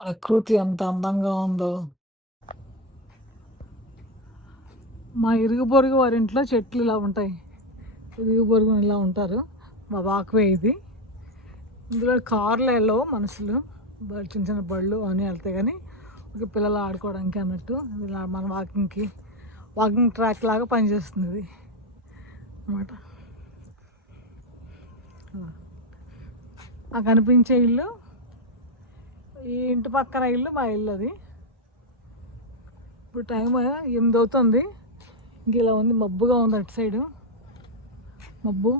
ప్రకృతి ఎంత అందంగా ఉందో. మా ఇరుగు పొరుగు వారి ఇంట్లో చెట్లు ఇలా ఉంటాయి. ఇరుగు పొరుగు ఇలా ఉంటారు. మా వాక్‌వే ఇది. ఇందులో కార్లు ఎళ్ళవు మనుషులు. చిన్న చిన్న బళ్ళు అవన్నీ ఎళ్తాయి గానీ, ఊకే పిల్లలు ఆడుకోవడానికి అన్నట్టు ఇలా మన వాకింగ్ ట్రాక్ లాగా పనిచేస్తుంది ఇది అనమాట. అలా. ఆ కనిపించే ఇల్లు, ఈ ఇంటి పక్కన ఇల్లు మా ఇల్లు అది. ఇప్పుడు టైం 8 అవుతుంది. ఇంక ఇలా ఉంది, మబ్బుగా ఉంది అటు సైడు మబ్బు.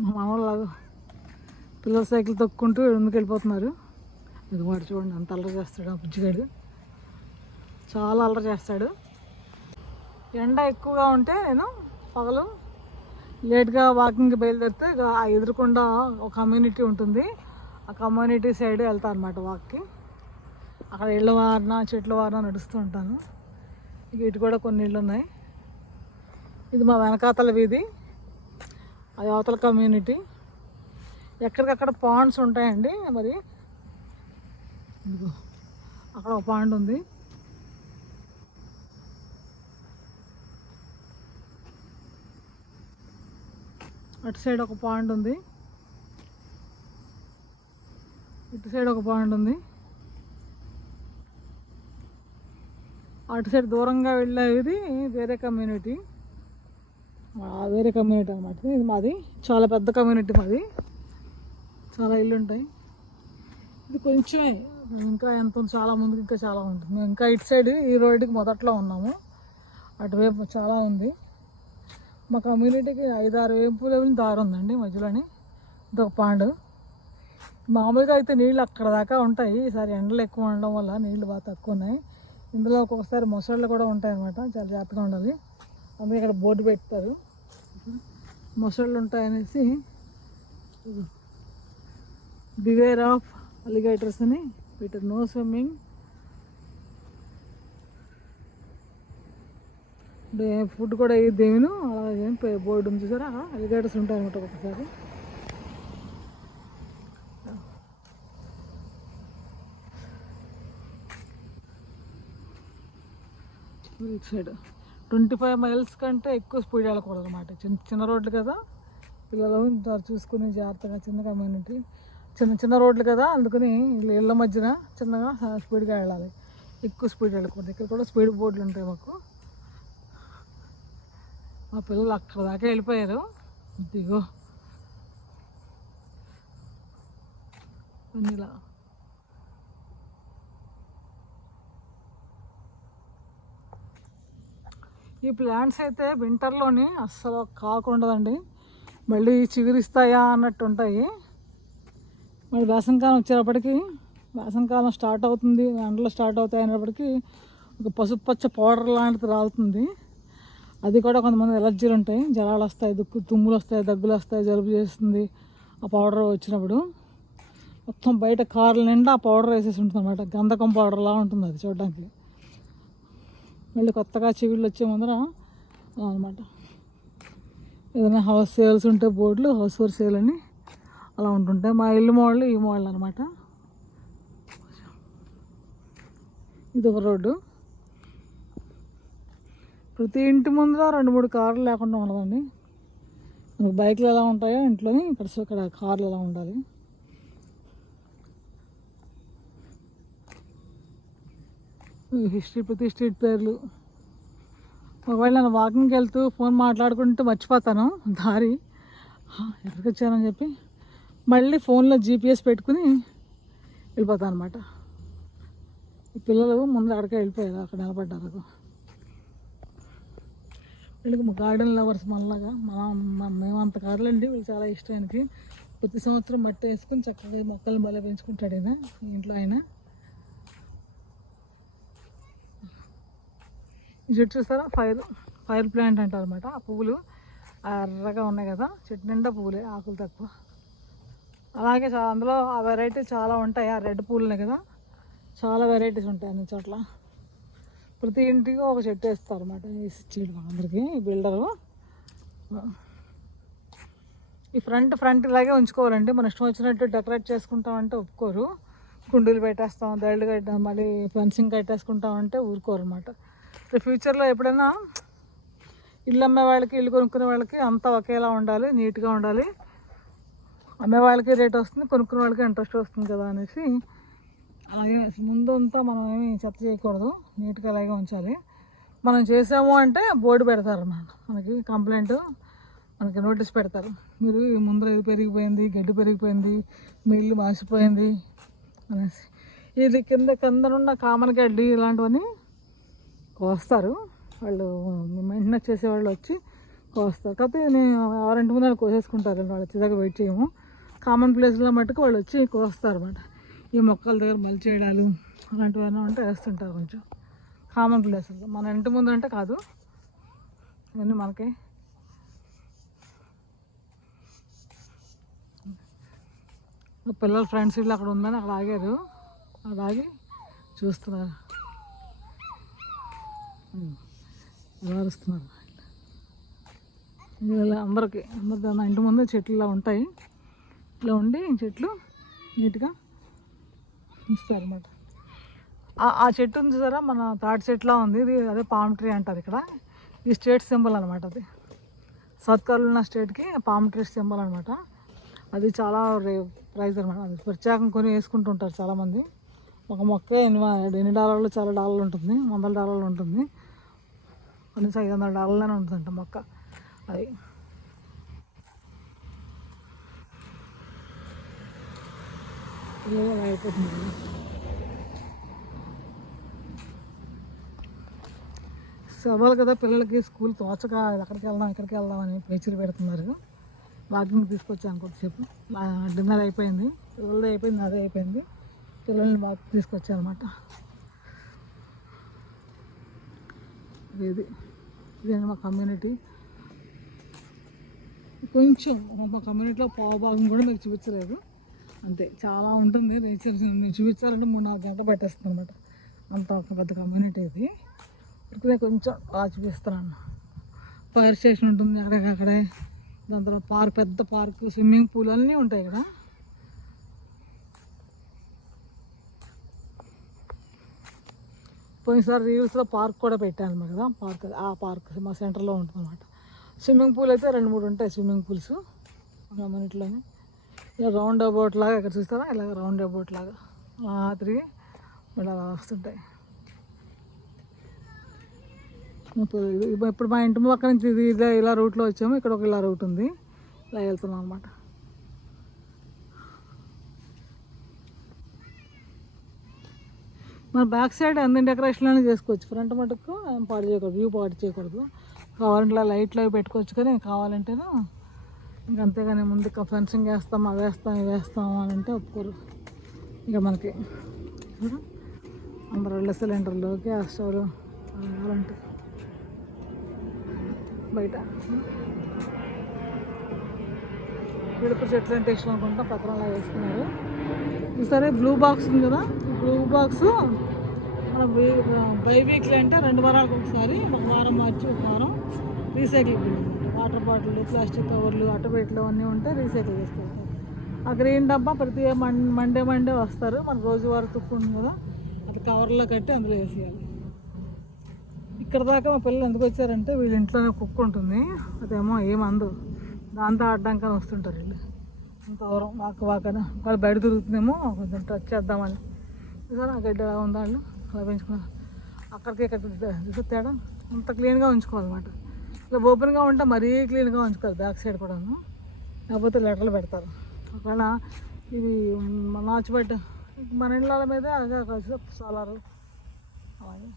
మా మామూలు పిల్లల సైకిల్ తొక్కుంటూ ముందుకు వెళ్ళిపోతున్నారు. ఇది వాడు చూడండి అంత అల్లరి చేస్తాడు ఆ బుజ్జిగాడు, చాలా అల్లరి చేస్తాడు. ఎండ ఎక్కువగా ఉంటే నేను పగలు లేట్గా వాకింగ్కి బయలుదేరితే ఇక ఆ ఎదురుకుండా ఒక కమ్యూనిటీ ఉంటుంది. ఆ కమ్యూనిటీ సైడ్ వెళ్తాను అనమాట వాక్కి. అక్కడ ఇళ్ళ వారిన చెట్ల వారిన నడుస్తూ ఉంటాను. ఇక ఇటు కూడా కొన్ని ఇళ్ళు ఉన్నాయి. ఇది మా వెనకాతల వీధి, అది అవతల కమ్యూనిటీ. ఎక్కడికక్కడ పాండ్స్ ఉంటాయండి. మరి ఇదిగో అక్కడ ఒక పాండ్ ఉంది. అటు సైడ్ ఒక పాండ్ ఉంది, ఇటు సైడ్ ఒక పాండ్ ఉంది. అటు సైడ్ దూరంగా వెళ్ళేది వేరే కమ్యూనిటీ, అనమాట. ఇది మాది చాలా పెద్ద కమ్యూనిటీ, మాది చాలా ఇల్లు ఉంటాయి. ఇది కొంచెమే, ఇంకా ఎంత చాలా ముందుకు ఇంకా చాలా ఉంటుంది. మేము ఇంకా ఇటు సైడ్ ఈ రోడ్డుకి మొదట్లో ఉన్నాము, అటువైపు చాలా ఉంది. మా కమ్యూనిటీకి 5-6 వేపుల దారి ఉందండి మధ్యలోని. ఇదొక పాండు. మామూలుగా అయితే నీళ్ళు అక్కడ దాకా ఉంటాయి. ఈసారి ఎండలు ఎక్కువ ఉండడం వల్ల నీళ్ళు బాగా తక్కువ ఉన్నాయి. ఇందులో ఒక్కొక్కసారి మొసళ్ళు కూడా ఉంటాయి అన్నమాట, చాలా జాగ్రత్తగా ఉండాలి. అందుకే ఇక్కడ బోర్డు పెడతారు, మొసళ్ళు ఉంటాయనేసి. బివేర్ ఆఫ్ అలిగేటర్స్ అని పెట్టారు, నో స్విమ్మింగ్. ఫుడ్ కూడా ఇదేమీను అలాగే బోర్డు ఉంది చూసారా, అలిగేటర్స్ ఉంటాయి అనమాట ఒక్కొక్కసారి. ఇటు సైడ్ 25 మైల్స్ కంటే ఎక్కువ స్పీడ్ వెళ్ళకూడదు అనమాట. చిన్న రోడ్లు కదా, పిల్లలు చూసుకుని జాగ్రత్తగా. చిన్న కమ్యూనిటీ, చిన్న రోడ్లు కదా, అందుకని ఇళ్ళ మధ్యన చిన్నగా స్పీడ్గా వెళ్ళాలి, ఎక్కువ స్పీడ్ వెళ్ళకూడదు. ఇక్కడ కూడా స్పీడ్ బోర్డులు ఉంటాయి మాకు. మా పిల్లలు అక్కడ దాకా వెళ్ళిపోయారు. ఇదిగో ఇలా ఈ ప్లాంట్స్ అయితే వింటర్లోని అస్సలు కాకుండదండి, మళ్ళీ చిగురిస్తాయా అన్నట్టు ఉంటాయి. మరి వేసవికాలం వచ్చేటప్పటికి, వేసవికాలం స్టార్ట్ అవుతుంది, ఎండలు స్టార్ట్ అవుతాయి అనేటప్పటికి ఒక పసుపు పచ్చ పౌడర్ లాంటిది రాలుతుంది. అది కూడా కొంతమంది ఎలర్జీలు ఉంటాయి, జ్వరాలు వస్తాయి, తుమ్ములు వస్తాయి, దగ్గులు వస్తాయి, జలుబు చేస్తుంది. ఆ పౌడర్ వచ్చినప్పుడు మొత్తం బయట కార్ల నిండా ఆ పౌడర్ వేసేసి ఉంటుంది అనమాట. గంధకం పౌడర్లా ఉంటుంది అది చూడడానికి. మళ్ళీ కొత్తగా చిగుళ్ళు వచ్చే ముందర అనమాట. ఏదైనా హౌస్ సేల్స్ ఉంటే బోర్డులు హౌస్ ఫర్ సేల్ అని అలా ఉంటుంటాయి. మా ఇల్లు మోడల్ ఈ మోడల్ అనమాట. ఇది ఒక రోడ్డు. ప్రతి ఇంటి ముందర 2-3 కార్లు లేకుండా ఉండదండి. మనకు బైక్లు ఎలా ఉంటాయో ఇంట్లోని ఇక్కడ కార్లు ఎలా ఉండాలి. హిస్టరీ, ప్రతి స్ట్రీట్ పేర్లు. ఒకవేళ నేను వాకింగ్కి వెళ్తూ ఫోన్ మాట్లాడుకుంటూ మర్చిపోతాను దారి, ఎక్కడికి వచ్చానని చెప్పి మళ్ళీ ఫోన్లో జీపీఎస్ పెట్టుకుని వెళ్ళిపోతాను అనమాట. ఈ పిల్లలు ముందు అక్కడికే వెళ్ళిపోయారు, అక్కడ నిలబడ్డారు. వీళ్ళకి మా గార్డెన్ లవర్స్ మనలాగా, మేము అంత కాదులండి, వీళ్ళు చాలా ఇష్టం ఆయనకి. ప్రతి సంవత్సరం మట్టి వేసుకుని చక్కగా మొక్కలను భలే పెంచుకుంటాడు ఆయన ఇంట్లో. ఆయన ఈ చెట్టు చూస్తారా, ఫైర్ ప్లాంట్ అంటారు అనమాట. ఆ పువ్వులు ఎర్రగా ఉన్నాయి కదా, చెట్టు నిండా పువ్వులే, ఆకులు తక్కువ. అలాగే అందులో ఆ వెరైటీ చాలా ఉంటాయి. ఆ రెడ్ పూలనే కదా, చాలా వెరైటీస్ ఉంటాయి అన్ని చోట్ల. ప్రతి ఇంటికి ఒక చెట్టు వేస్తారు అనమాట, వేసి ఇచ్చేయడం అందరికీ ఈ బిల్డరు. ఈ ఫ్రంట్ ఇలాగే ఉంచుకోవాలండి. మన ఇష్టం వచ్చినట్టు డెకరేట్ చేసుకుంటామంటే ఒప్పుకోరు. కుండీలు పెట్టేస్తాం, దళ్ళు కట్టాం, మళ్ళీ ఫెన్సింగ్ కట్టేసుకుంటామంటే ఊరుకోరు అనమాట. ఫ్యూచర్లో ఎప్పుడైనా ఇల్లు అమ్మే వాళ్ళకి, ఇల్లు కొనుక్కునే వాళ్ళకి అంతా ఒకేలా ఉండాలి, నీట్గా ఉండాలి. అమ్మే వాళ్ళకి రేట్ వస్తుంది, కొనుక్కునే వాళ్ళకి ఇంట్రెస్ట్ వస్తుంది కదా అనేసి అలాగే ముందంతా మనం ఏమి చెత్త చేయకూడదు, నీట్గా అలాగే ఉంచాలి. మనం చేసాము అంటే బోర్డు పెడతారు అన్నమాట, మనకి కంప్లైంట్, మనకి నోటీస్ పెడతారు. మీరు ముందర ఇది పెరిగిపోయింది, గడ్డి పెరిగిపోయింది, మీ ఇల్లు మాసిపోయింది అనేసి. ఇది కిందనున్న కామన్ గడ్డి ఇలాంటివన్నీ కోస్తారు వాళ్ళు, మెయింటెనెన్స్ చేసేవాళ్ళు వచ్చి కోస్తారు. కాకపోతే నేను 6 ముందు వాళ్ళు కోసేసుకుంటారు, వాళ్ళు వచ్చేదాకా వెయిట్ చేయము. కామన్ ప్లేస్లో మట్టుకు వాళ్ళు వచ్చి కోస్తారు అన్నమాట. ఈ మొక్కల దగ్గర మళ్ళీ చేయడాలు అలాంటివన్నీ ఉంటే వేస్తుంటారు కొంచెం కామన్ ప్లేసెస్. మన ఇంటి ముందు అంటే కాదు, ఇవన్నీ మనకి. పిల్లల ఫ్రెండ్స్ ఇల్లు అక్కడ ఉందని అక్కడ ఆగారు, అక్కడ ఆగి చూస్తున్నారు, అరుస్తున్నారు. అందరికీ నా ఇంటి ముందు చెట్లు ఇలా ఉంటాయి, ఇలా ఉండి చెట్లు నీట్గా ఉంచుతారు అన్నమాట. ఆ చెట్టు ఉంది చూసారా, మన తాటి చెట్టులా ఉంది, ఇది అదే పామ్ ట్రీ అంటారు ఇక్కడ. ఈ స్టేట్ సింబల్ అనమాట, అది సౌత్ కరోలినా స్టేట్కి పామ్ ట్రీ సింబల్ అనమాట. అది చాలా ప్రైజ్ అనమాట, అది ప్రత్యేకంగా కొని వేసుకుంటుంటారు చాలామంది. ఒక మొక్క $8 చాలా డాలర్లు ఉంటుంది, $100 ఉంటుంది, కనీసం $500 ఉంటుందంట మొక్క. అది అయిపోతుంది. సవాలు కదా పిల్లలకి, స్కూల్ తోచక ఎక్కడికి వెళ్దాం అని పేచీలు పెడుతున్నారు. వాకింగ్ తీసుకొచ్చాను కొద్దిసేపు, డిన్నర్ అయిపోయింది, పిల్లలది అయిపోయింది, అదే అయిపోయింది, పిల్లల్ని వాక్ తీసుకొచ్చాను అనమాట. ఇదండి మా కమ్యూనిటీ. కొంచెం మా కమ్యూనిటీలో పావుభాగం కూడా మీకు చూపించలేదు, అంతే. చాలా ఉంటుంది నేచర్, చూపించాలంటే 3-4 గంటలు పట్టేస్తుంది అనమాట, అంత ఒక పెద్ద కమ్యూనిటీ ఇది. ఇప్పుడే కొంచెం అలా చూపిస్తున్నాను. ఫైర్ స్టేషన్ ఉంటుంది అక్కడే, దాని తర్వాత పార్క్, పెద్ద పార్క్, స్విమ్మింగ్ పూల్ అన్నీ ఉంటాయి ఇక్కడ. పోయినసారి రీల్స్లో పార్క్ కూడా పెట్టాను అనమాట కదా, ఆ పార్క్ మా సెంటర్లో ఉంటుంది అనమాట. స్విమ్మింగ్ పూల్ అయితే 2-3 ఉంటాయి స్విమ్మింగ్ పూల్స్ కమ్యూనిటీలోనే. ఇలా రౌండ్ అబౌట్ లాగా ఇక్కడ చూస్తారా, ఇలాగ రౌండ్ అబౌట్ లాగా తిరిగి మళ్ళీ అలా వస్తుంటాయి. ఇప్పుడు మా ఇంటి పక్క నుంచి ఇది ఇలా రూట్లో వచ్చాము, ఇక్కడ ఒక ఇలా రూట్ ఉంది, ఇలా వెళ్తున్నాం అనమాట. మన బ్యాక్ సైడ్ అన్ని డెకరేషన్లు చేసుకోవచ్చు, ఫ్రంట్ మటుకు ఏం పాడు చేయకూడదు, వ్యూ పాడు చేయకూడదు. కావాలంటే ఇలా లైట్లు అవి పెట్టుకోవచ్చు, కానీ కావాలంటేనూ ఇంకా అంతేగాని ముందు ఫెన్సింగ్ వేస్తాం, అవి వేస్తాం, ఇవి వేస్తాం అని అంటే ఒప్పుకోరు. ఇక మనకి అంబరెళ్ళ సిలిండర్లు, గ్యాస్ స్టవ్లు అలాంటి బయట విడుపు చెట్లు అంటే ఇష్టం అనుకుంటా, పక్కన అలా వేసుకున్నారు. ఈసారి బ్లూ బాక్స్ ఉంది కదా, బ్లూ బాక్స్ మనం బై వీక్లీ అంటే 2 వారాలకు ఒకసారి, ఒక వారం మార్చి ఒక వారం రీసైకిల్ వాటర్ బాటిల్, ప్లాస్టిక్ కవర్లు, అట్టపెట్లు అన్నీ ఉంటే రీసైకిల్ చేసుకోవాలి. ఆ గ్రీన్ డబ్బా ప్రతి మండే వస్తారు, మన రోజువారీ తుక్కు ఉంది కదా, అది కవర్లో కట్టి అందులో వేసేయాలి. ఇక్కడ దాకా మా పిల్లలు ఎందుకు వచ్చారంటే, వీళ్ళ ఇంట్లోనే కుక్క ఉంటుంది, అదేమో ఏమందు, దాంతో ఆడడానికి వస్తుంటారు వీళ్ళు. అంత దూరం వాకన వాళ్ళు బయట తిరుగుతుందేమో, కొంచెం టచ్ చేద్దామని. చూసారా ఆ గడ్డి ఎలా ఉందా, వాళ్ళు అలా పెంచుకున్నారు. అక్కడికి ఇక్కడ తేడా, అంత క్లీన్గా ఉంచుకోవాలన్నమాట. ఇలా ఓపెన్గా ఉంటే మరీ క్లీన్గా ఉంచుకోవాలి, బ్యాక్ సైడ్ కూడాను, లేకపోతే లెటర్లు పెడతారు. ఒకవేళ ఇవి నాచుబెట్ట మన ఇళ్ళ మీద అదే కలిసి సోలారు అలాగే.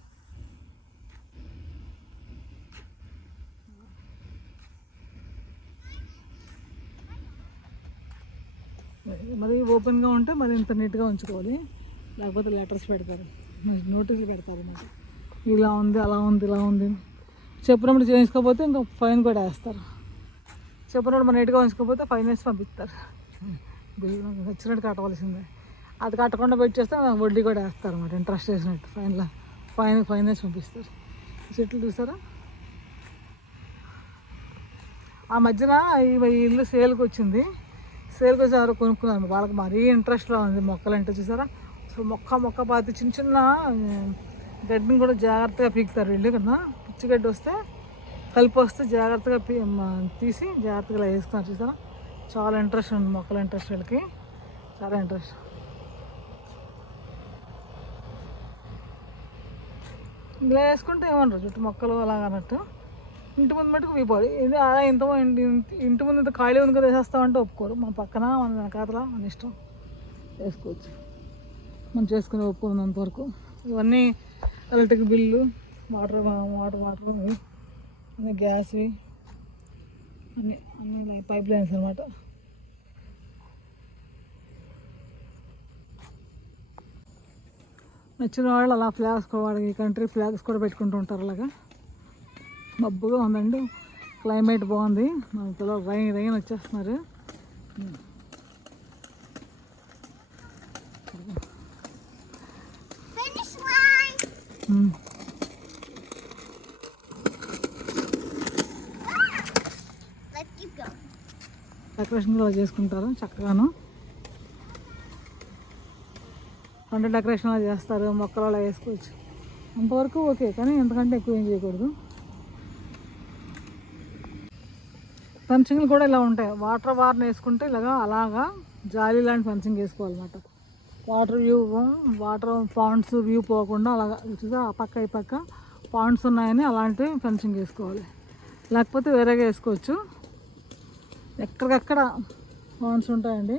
మరి ఓపెన్గా ఉంటే మరి ఇంత నీట్గా ఉంచుకోవాలి, లేకపోతే లెటర్స్ పెడతారు, నోటీసులు పెడతారు అన్నమాట. ఇలా ఉంది, అలా ఉంది, ఇలా ఉంది చెప్పినప్పుడు చేయించుకోకపోతే ఇంకా ఫైన్ కూడా వేస్తారు. చెప్పినప్పుడు మనం నీట్గా ఉంచుకోకపోతే ఫైన్ వేసి పంపిస్తారు, వచ్చినట్టు కట్టవలసిందే. అది కట్టకుండా పెట్టి చేస్తే వడ్డీ కూడా వేస్తారు అన్నమాట, ఇంట్రెస్ట్ వేసినట్టు ఫైన్ వేసి పంపిస్తారు. చెట్లు చూసారా, ఆ మధ్యన ఈ ఇల్లు సేల్కి వచ్చింది. సేల్కి వచ్చి ఎవరు కొనుక్కున్నారు. వాళ్ళకి మరీ ఇంట్రెస్ట్లో ఉంది మొక్కలు అంటే. చూసారా, అసలు మొక్క పాతి చిన్న చిన్న గడ్డిని కూడా జాగ్రత్తగా పీకుతారు వీళ్ళు కదా. పిచ్చిగడ్డి వస్తే కలిపి వస్తే జాగ్రత్తగా తీసి జాగ్రత్తగా ఇలా వేసుకున్నారు. చూసారా, చాలా ఇంట్రెస్ట్ ఉంది మొక్కల ఇంట్రెస్ట్ వీళ్ళకి, చాలా ఇంట్రెస్ట్. ఇలా వేసుకుంటే ఏమన్నారు చుట్టూ మొక్కలు అలాగ అన్నట్టు. ఇంటి ముందు మటుకు వీపోదు. ఇది అలా ఇంటి ముందు ఇంత ఖాళీ ఉంది కదా వేసేస్తామంటే ఒప్పుకోరు. మన పక్కన మన వెనకాతల మన ఇష్టం వేసుకోవచ్చు. మనం చేసుకుని ఒప్పుకున్నంత వరకు. ఇవన్నీ ఎలక్ట్రిక్ బిల్లు, వాటర్ అన్నీ గ్యాస్వి అన్నీ పైప్ లైన్స్ అనమాట. నచ్చిన వాళ్ళు అలా ఫ్లాగ్స్ వాడికి కంట్రీ ఫ్లాగ్స్ కూడా పెట్టుకుంటూ ఉంటారు. అలాగా మబ్బుగా ఉందండి, క్లైమేట్ బాగుంది. మా పిల్లలు రైన్ వచ్చేస్తున్నారు. డెకరేషన్ కూడా చేసుకుంటారు చక్కగాను. అంటే డెకరేషన్ అలా చేస్తారు, మొక్కలు అలా వేసుకోవచ్చు. అంతవరకు ఓకే, కానీ ఎంతకంటే ఎక్కువ ఏం చేయకూడదు. ఫెన్సింగ్లు కూడా ఇలా ఉంటాయి. వార్ని వేసుకుంటే అలాగా జాలీ లాంటి ఫెన్సింగ్ వేసుకోవాలన్నమాట. వాటర్ పాండ్స్ వ్యూ పోకుండా అలాగా చూసా ఆ పక్క ఈ పక్క పాండ్స్ ఉన్నాయని అలాంటి ఫెన్సింగ్ వేసుకోవాలి. లేకపోతే వేరేగా వేసుకోవచ్చు. ఎక్కడికక్కడ పాండ్స్ ఉంటాయండి,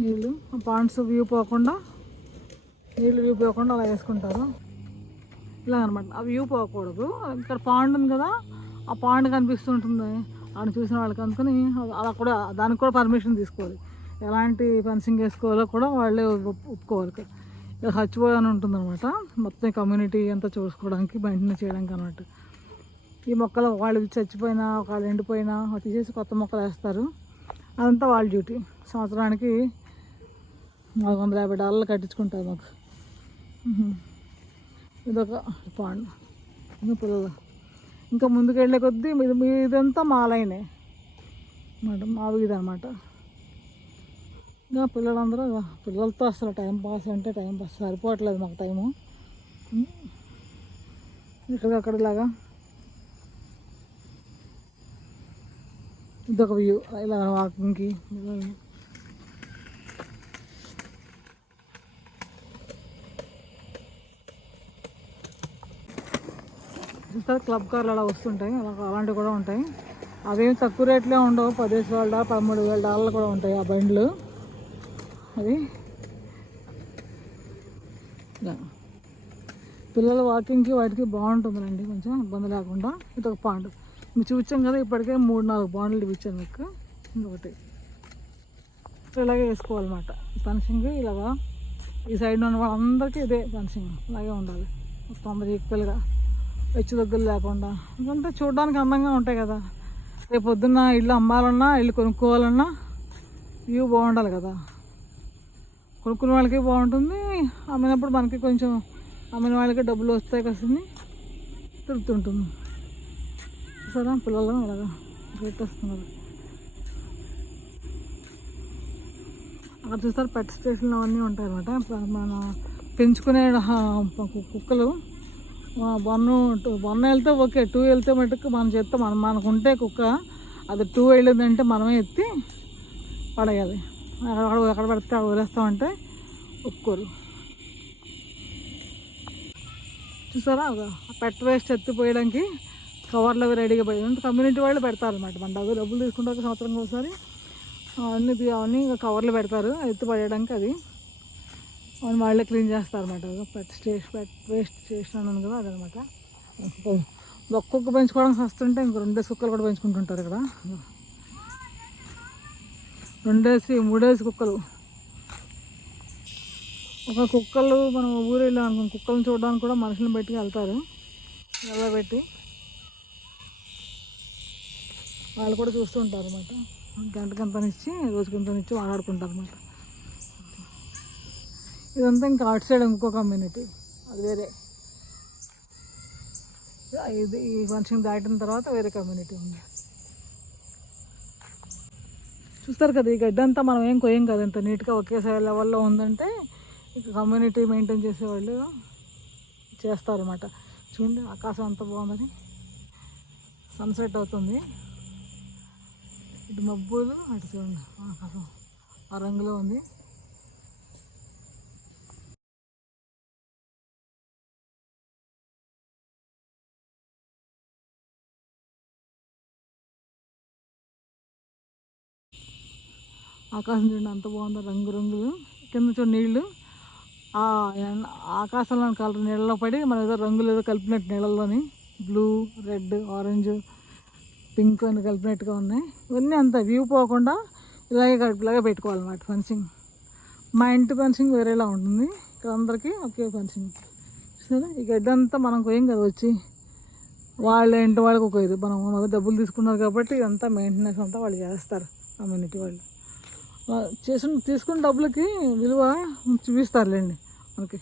నీళ్ళు పాండ్స్ వ్యూ పోకుండా అలా వేసుకుంటారు. ఇలా అనమాట. ఆ వ్యూ పోకూడదు. ఇక్కడ పాండ్ ఉంది కదా, ఆ పాండ్ కనిపిస్తుంటుంది అని చూసిన వాళ్ళకి అనుకుని అలా కూడా దానికి కూడా పర్మిషన్ తీసుకోవాలి. ఎలాంటి ఫెన్సింగ్ వేసుకోవాలో కూడా వాళ్ళే ఒప్పుకోవాలి. ఇలా చచ్చిపోయి అని ఉంటుందన్నమాట. మొత్తం కమ్యూనిటీ అంతా చూసుకోవడానికి మెయింటైన్ చేయడానికి అన్నమాట. ఈ మొక్కలు వాళ్ళు చచ్చిపోయినా వాళ్ళు ఎండిపోయినా తీసేసి కొత్త మొక్కలు వేస్తారు. అదంతా వాళ్ళ డ్యూటీ. సంవత్సరానికి $150 కట్టించుకుంటారు మాకు. ఇదొక పాండ్. పిల్లలు ఇంకా ముందుకు వెళ్ళే కొద్దీ ఇదంతా మా లైనే అన్నమాట, మా వీధి అనమాట. ఇంకా పిల్లలతో అసలు టైం పాస్ అంటే టైం పాస్ సరిపోవట్లేదు మాకు టైము. ఇక్కడికక్కడ ఇలాగా ఇదొక వ్యూ. ఇలా వాకింగ్కి చూస్తారు. క్లబ్ కార్లు అలా వస్తుంటాయి, అలాంటివి కూడా ఉంటాయి. అవేమి తక్కువ రేట్లే ఉండవు. $15,000 $13,000 కూడా ఉంటాయి ఆ బండ్లు. అది పిల్లల వాకింగ్కి వాటికి బాగుంటుందండి, కొంచెం ఇబ్బంది లేకుండా. ఇదొక పాండ్ మీకు చూపించాం కదా, ఇప్పటికే 3-4 పాండ్లు చూపించాను మీకు. ఇంకొకటి ఇలాగే వేసుకోవాలన్నమాట ఫెన్సింగ్. ఇలాగా ఈ సైడ్ ఉన్న వాళ్ళందరికీ ఇదే ఫెన్సింగ్ ఇలాగే ఉండాలి. మొత్తం అందరూ ఈక్వల్గా హెచ్చు దగ్గర లేకుండా. ఎందుకంటే చూడడానికి అందంగా ఉంటాయి కదా. రేపు పొద్దున్న ఇల్లు అమ్మాలన్నా ఇల్లు కొనుక్కోవాలన్నా వ్యూ బాగుండాలి కదా. కొనుక్కునే వాళ్ళకి బాగుంటుంది, అమ్మినప్పుడు మనకి కొంచెం అమ్మిన వాళ్ళకి డబ్బులు వస్తాయి, కసింది తిరుగుతుంటుంది. సరే పిల్లలు అలాగా పెట్టేస్తున్నారు. అక్కడ చూస్తారు పెట్ స్టేషన్లు అవన్నీ ఉంటాయి అన్నమాట. మన పెంచుకునే కుక్కలు 1 వెళ్తే ఓకే, 2 వెళ్తే మటుకు మనం చేస్తే మనకు ఉంటే కుక్క అది 2 వెళ్ళిందంటే మనమే ఎత్తి పడేయాలి. ఎక్కడ పడితే అక్కడ వదిలేస్తామంటే ఒప్పుకోరు. చూసారా, పెట్ వేస్ట్ ఎత్తిపోయడానికి కవర్లు అవి రెడీగా పడి కమ్యూనిటీ వాళ్ళు పెడతారు అనమాట. మన డబ్బులు తీసుకుంటారు సంవత్సరం ఒకసారి. అవన్నీ కవర్లు పెడతారు ఎత్తి పడేయడానికి. అది వాళ్ళే క్లీన్ చేస్తారు అనమాట. పెట్ వేస్ట్ స్టేషన్ అన్నాను కదా, అదనమాట. ఒక్కొక్క పెంచుకోవడానికి వస్తుంటే ఇంక 2 కుక్కలు కూడా పెంచుకుంటుంటారు ఇక్కడ. 2-3 కుక్కలు. ఒక కుక్కలు మనం ఊరు వెళ్ళాం అనుకో, కుక్కలను చూడడానికి కూడా మనుషులను పెట్టి వెళ్తారు. పెట్టి వాళ్ళు కూడా చూస్తూ ఉంటారు అన్నమాట. గంటకింతనిచ్చి రోజుకింతనిచ్చి ఆడుకుంటారు అన్నమాట. ఇదంతా ఇంకా అటు సైడ్ ఇంకో కమ్యూనిటీ, అది వేరే. ఈ ఫంక్షన్ దాటిన తర్వాత వేరే కమ్యూనిటీ ఉంది. చూస్తారు కదా, ఈ గడ్డి అంతా మనం ఏం కొయ్యం కదా, ఇంత నీట్గా ఒకేసారి లెవెల్లో ఉందంటే ఇక కమ్యూనిటీ మెయింటైన్ చేసేవాళ్ళు చేస్తారన్నమాట. చూడండి ఆకాశం అంత బాగుందని, సన్సెట్ అవుతుంది, ఇటు మబ్బులు, అటు చూడండి ఆకాశం ఆ రంగులో ఉంది. ఆకాశం చూడండి అంత బాగుంది, రంగులు కింద చూడండి నీళ్ళు ఆకాశంలో కలర్ నీళ్ళలో పడి మనం ఏదో రంగులు ఏదో కలిపినట్టు, నీళ్ళలోని బ్లూ, రెడ్, ఆరెంజ్, పింక్ అని కలిపినట్టుగా ఉన్నాయి. ఇవన్నీ అంత వ్యూ పోకుండా ఇలాగే పెట్టుకోవాలన్నమాట ఫెన్సింగ్. మా ఇంటి ఫెన్సింగ్ వేరేలా ఉంటుంది, ఇక్కడ అందరికీ ఒకే ఫెన్సింగ్. సరే ఈ గడ్డి అంతా మనం కొయ్యం కదా, వచ్చి వాళ్ళ ఇంటి వాళ్ళకి ఒక ఇది, మనం డబ్బులు తీసుకున్నారు కాబట్టి ఇదంతా మెయింటెనెన్స్ అంతా వాళ్ళు చేస్తారు, కమ్యూనిటీ వాళ్ళు తీసుకున్న డబ్బులకి విలువ చూపిస్తారులేండి మనకి.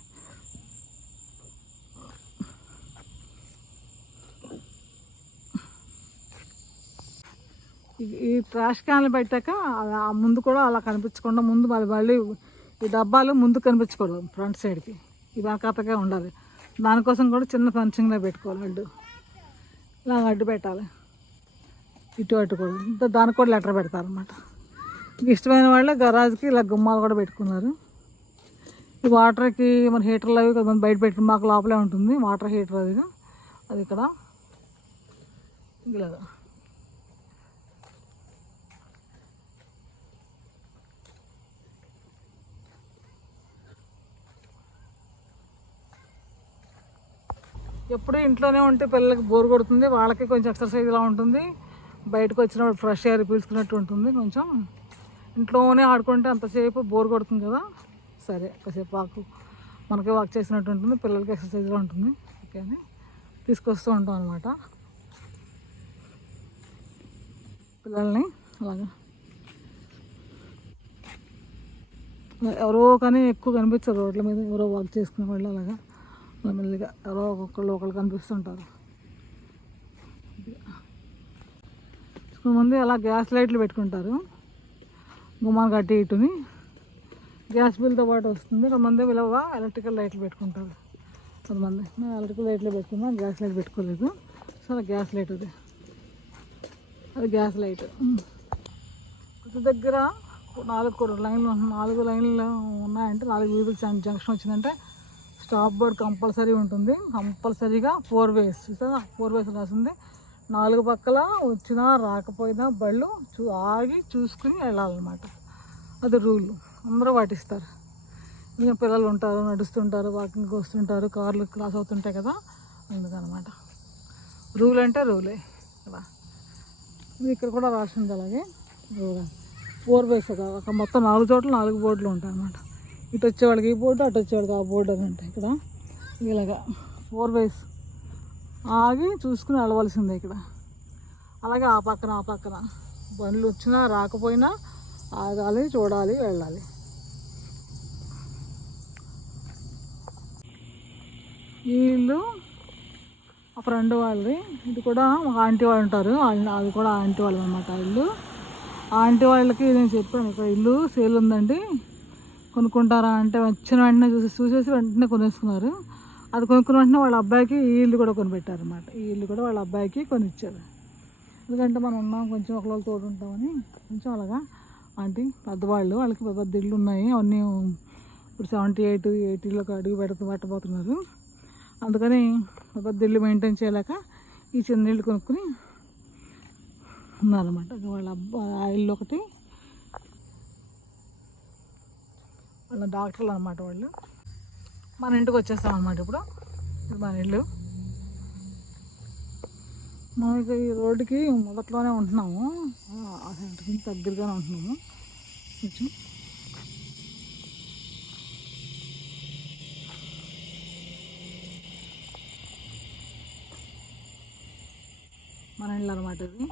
ఈ ట్రాష్ క్యాన్లు పెట్టాక ముందు కూడా అలా కనిపించకుండా, ముందు మళ్ళీ ఈ డబ్బాలు ముందు కనిపించకూడదు, ఫ్రంట్ సైడ్కి ఈ వెనకాతగా ఉండాలి. దానికోసం కూడా చిన్న ఫెన్సింగ్లో పెట్టుకోవాలి, ఇలా అడ్డు పెట్టాలి, ఇటు అటు కూడా. దానికి కూడా లెటర్ పెడతారన్నమాట. ఇష్టమైన వాళ్ళే గరాజ్కి ఇలా గుమ్మాలు కూడా పెట్టుకున్నారు. ఈ వాటర్కి మన హీటర్లు అవి కొంతమంది బయట పెట్టి, మాకు లోపలే ఉంటుంది వాటర్ హీటర్, అది ఇక్కడ ఇలాగా. ఎప్పుడూ ఇంట్లోనే ఉంటే పిల్లలకి బోర్ కొడుతుంది, వాళ్ళకి కొంచెం ఎక్సర్సైజ్లా ఉంటుంది, బయటకు వచ్చినప్పుడు ఫ్రెష్ ఎయిర్ పీల్చుకున్నట్టు ఉంటుంది. కొంచెం ఇంట్లోనే ఆడుకుంటే అంతసేపు బోర్ కొడుతుంది కదా, సరే కాసేపు మనకి వాక్ చేసినట్టు ఉంటుంది, పిల్లలకి ఎక్సర్సైజ్గా ఉంటుంది. ఓకే అని తీసుకొస్తూ ఉంటాం అనమాట పిల్లల్ని. అలాగా ఎవరో కానీ ఎక్కువ కనిపించారు రోడ్ల మీద, ఎవరో వాక్ చేసుకునే వాళ్ళు అలాగా మెల్లిగా ఎవరో ఒకళ్ళు కనిపిస్తుంటారు. కొంతమంది అలా గ్యాస్ లైట్లు పెట్టుకుంటారు గుమ్మానికి అటు ఇటుని, గ్యాస్ బిల్తో పాటు వస్తుంది. కొంతమంది విలువగా ఎలక్ట్రికల్ లైట్లు పెట్టుకుంటారు. కొంతమంది మేము ఎలక్ట్రికల్ లైట్లు పెట్టుకున్నాం, గ్యాస్ లైట్ పెట్టుకోలేదు. సో గ్యాస్ లైట్ అది గ్యాస్ లైట్. ప్రతి దగ్గర 4 లైన్లు ఉన్నాయంటే, 4 వీధులు జంక్షన్ వచ్చిందంటే స్టాప్ బోర్డ్ కంపల్సరీ ఉంటుంది. కంపల్సరీగా 4 ways, 4 ways రాసింది. 4 పక్కల వచ్చినా రాకపోయినా బళ్ళు ఆగి చూసుకుని వెళ్ళాలన్నమాట. అది రూల్, అందరూ పాటిస్తారు. ఇంకా పిల్లలు ఉంటారు, నడుస్తుంటారు, వాకింగ్కి వస్తుంటారు, కార్లు క్రాస్ అవుతుంటాయి కదా, ఎందుకనమాట. రూల్ అంటే రూలే కదా. ఇక్కడ కూడా రాసింది అలాగే 4 ways ఒక మొత్తం 4 చోట్ల 4 బోర్డులు ఉంటాయి అన్నమాట. ఇటు వచ్చేవాళ్ళకి ఈ బోర్డు, అటు వచ్చేవాళ్ళకి ఆ బోర్డు అని ఉంటాయి. ఇక్కడ ఇలాగా 4 ways ఆగి చూసుకుని వెళ్ళవలసిందే ఇక్కడ. అలాగే ఆ పక్కన బండ్లు వచ్చినా రాకపోయినా ఆగాలి, చూడాలి, వెళ్ళాలి. ఈ ఇల్లు ఆ ఫ్రెండ్ వాళ్ళది, ఇది కూడా ఒక ఆంటీ వాళ్ళు ఉంటారు, అది కూడా ఆంటీ వాళ్ళు అనమాట. ఇల్లు ఆంటీ వాళ్ళకి నేను చెప్పాను, ఇక్కడ ఇల్లు సేల్ ఉందండి, కొనుక్కుంటారా అంటే వచ్చిన వెంటనే చూసేసి వెంటనే కొనేసుకున్నారు. అది కొనుక్కున్న వెంటనే వాళ్ళ అబ్బాయికి ఈ ఇల్లు కూడా కొనిపెట్టారు అనమాట. ఈ ఇల్లు కూడా వాళ్ళ అబ్బాయికి కొనిచ్చారు. ఎందుకంటే మనం ఉన్నాం, కొంచెం ఒకళ్ళు తోడు ఉంటామని కొంచెం అలాగా. ఆంటీ పెద్దవాళ్ళు, వాళ్ళకి పెద్ద ఇళ్ళు ఉన్నాయి, అవన్నీ ఇప్పుడు 78, 80లోకి అడుగు పెట్టబోతున్నారు. అందుకని పెద్ద ఇల్లు మెయింటైన్ చేయలేక ఈ చిన్న ఇల్లు కొనుక్కుని ఉన్నారన్నమాట. వాళ్ళ ఆ ఇల్లు ఒకటి, వాళ్ళ డాక్టర్లు అనమాట వాళ్ళు. మన ఇంటికి వచ్చేస్తాం అన్నమాట. ఇప్పుడు ఇది మన ఇల్లు. మనకి ఈ రోడ్డుకి మొదట్లోనే ఉంటున్నాము, ఆ సెంటర్కి దగ్గరగానే ఉంటున్నాము. కొంచెం మన ఇల్లు అనమాట ఇది.